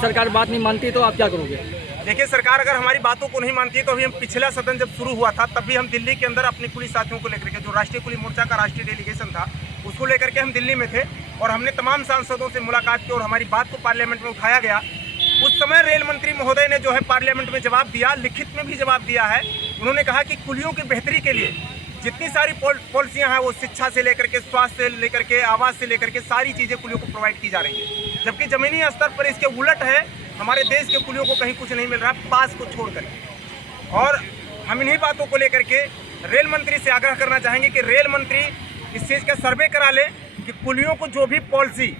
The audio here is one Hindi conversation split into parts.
सरकार बात नहीं मानती तो आप क्या करोगे? देखिए, सरकार अगर हमारी बातों को नहीं मानती है तो अभी हम पिछला सदन जब शुरू हुआ था तब भी हम दिल्ली के अंदर अपने कुली साथियों को लेकर के, जो राष्ट्रीय कुली मोर्चा का राष्ट्रीय डेलीगेशन था, उसको लेकर के हम दिल्ली में थे और हमने तमाम सांसदों से मुलाकात की और हमारी बात को पार्लियामेंट में उठाया गया। उस समय रेल मंत्री महोदय ने जो है पार्लियामेंट में जवाब दिया, लिखित में भी जवाब दिया है। उन्होंने कहा कि कुलियों की बेहतरी के लिए जितनी सारी पॉलिसियां हैं वो शिक्षा से लेकर के, स्वास्थ्य से लेकर के, आवास से लेकर के सारी चीज़ें कुलियों को प्रोवाइड की जा रही है, जबकि ज़मीनी स्तर पर इसके उलट है। हमारे देश के कुलियों को कहीं कुछ नहीं मिल रहा पास को छोड़कर। और हम इन्हीं बातों को लेकर के रेल मंत्री से आग्रह करना चाहेंगे कि रेल मंत्री इस चीज़ का सर्वे करा ले कि कुलियों को जो भी पॉलिसी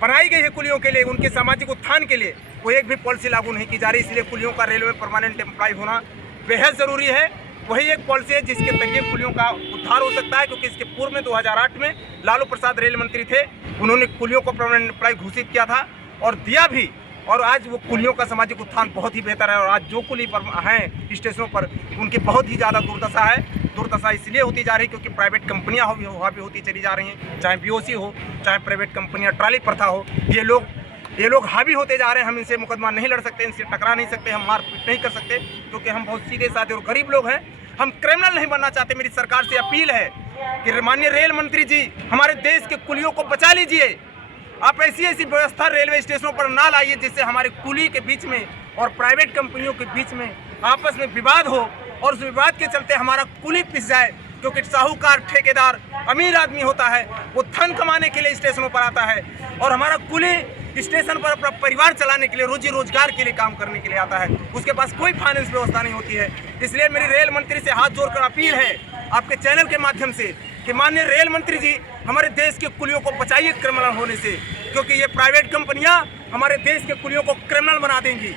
बनाई गई है कुलियों के लिए, उनके सामाजिक उत्थान के लिए, वो एक भी पॉलिसी लागू नहीं की जा रही। इसलिए कुलियों का रेलवे में परमानेंट एम्प्लॉय होना बेहद ज़रूरी है। वही एक पॉलिसी है जिसके तरीके कुलियों का उद्धार हो सकता है, क्योंकि इसके पूर्व में 2008 में लालू प्रसाद रेल मंत्री थे, उन्होंने कुलियों को परमानेंट एम्प्लॉय घोषित किया था और दिया भी। और आज वो कुलियों का सामाजिक उत्थान बहुत ही बेहतर है और आज जो कुली पर हैं स्टेशनों पर उनकी बहुत ही ज़्यादा दुर्दशा है। दुर्दशा इसलिए होती जा रही है क्योंकि प्राइवेट कंपनियां हावी होती चली जा रही हैं, चाहे बीओसी हो, चाहे प्राइवेट कंपनियां, ट्राली प्रथा हो। ये लोग हावी होते जा रहे हैं। हम इनसे मुकदमा नहीं लड़ सकते, इनसे टकरा नहीं सकते, हम मारपीट नहीं कर सकते, क्योंकि हम बहुत सीधे साधे और गरीब लोग हैं। हम क्रिमिनल नहीं बनना चाहते। मेरी सरकार से अपील है कि माननीय रेल मंत्री जी, हमारे देश के कुलियों को बचा लीजिए। आप ऐसी व्यवस्था रेलवे स्टेशनों पर ना लाइए जिससे हमारे कुली के बीच में और प्राइवेट कंपनियों के बीच में आपस में विवाद हो और उस विवाद के चलते हमारा कुली पिस जाए। क्योंकि साहूकार, ठेकेदार, अमीर आदमी होता है, वो धन कमाने के लिए स्टेशनों पर आता है और हमारा कुली स्टेशन पर अपना परिवार चलाने के लिए, रोजी रोजगार के लिए काम करने के लिए आता है। उसके पास कोई फाइनेंस व्यवस्था नहीं होती है। इसलिए मेरी रेल मंत्री से हाथ जोड़कर अपील है आपके चैनल के माध्यम से कि माननीय रेल मंत्री जी, हमारे देश के कुलियों को बचाइए क्रिमिनल होने से, क्योंकि ये प्राइवेट कंपनियां हमारे देश के कुलियों को क्रिमिनल बना देंगी,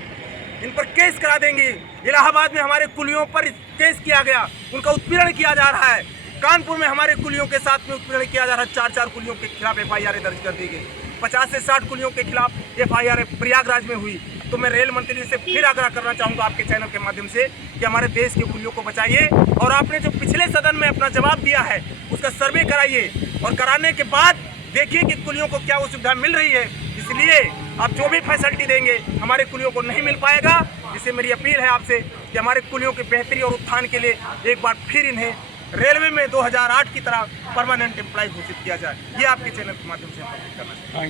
इन पर केस करा देंगी। इलाहाबाद में हमारे कुलियों पर केस किया गया, उनका उत्पीड़न किया जा रहा है। कानपुर में हमारे कुलियों के साथ में उत्पीड़न किया जा रहा है। 4 कुलियों के खिलाफ FIR दर्ज कर दी गई। 50 से 60 कुलियों के खिलाफ FIR प्रयागराज में हुई। तो मैं रेल मंत्री से फिर आग्रह करना चाहूँगा आपके चैनल के माध्यम से कि हमारे देश के कुलियों को बचाइए और आपने जो पिछले सदन में अपना जवाब दिया है उसका सर्वे कराइए और कराने के बाद देखिए कि कुलियों को क्या वो सुविधा मिल रही है। इसलिए आप जो भी फैसिलिटी देंगे हमारे कुलियों को नहीं मिल पाएगा। इससे मेरी अपील है आपसे कि हमारे कुलियों की बेहतरी और उत्थान के लिए एक बार फिर इन्हें रेलवे में 2008 की तरह परमानेंट एम्प्लॉय घोषित किया जाए। ये आपके चैनल के माध्यम से हम करना चाहते हैं।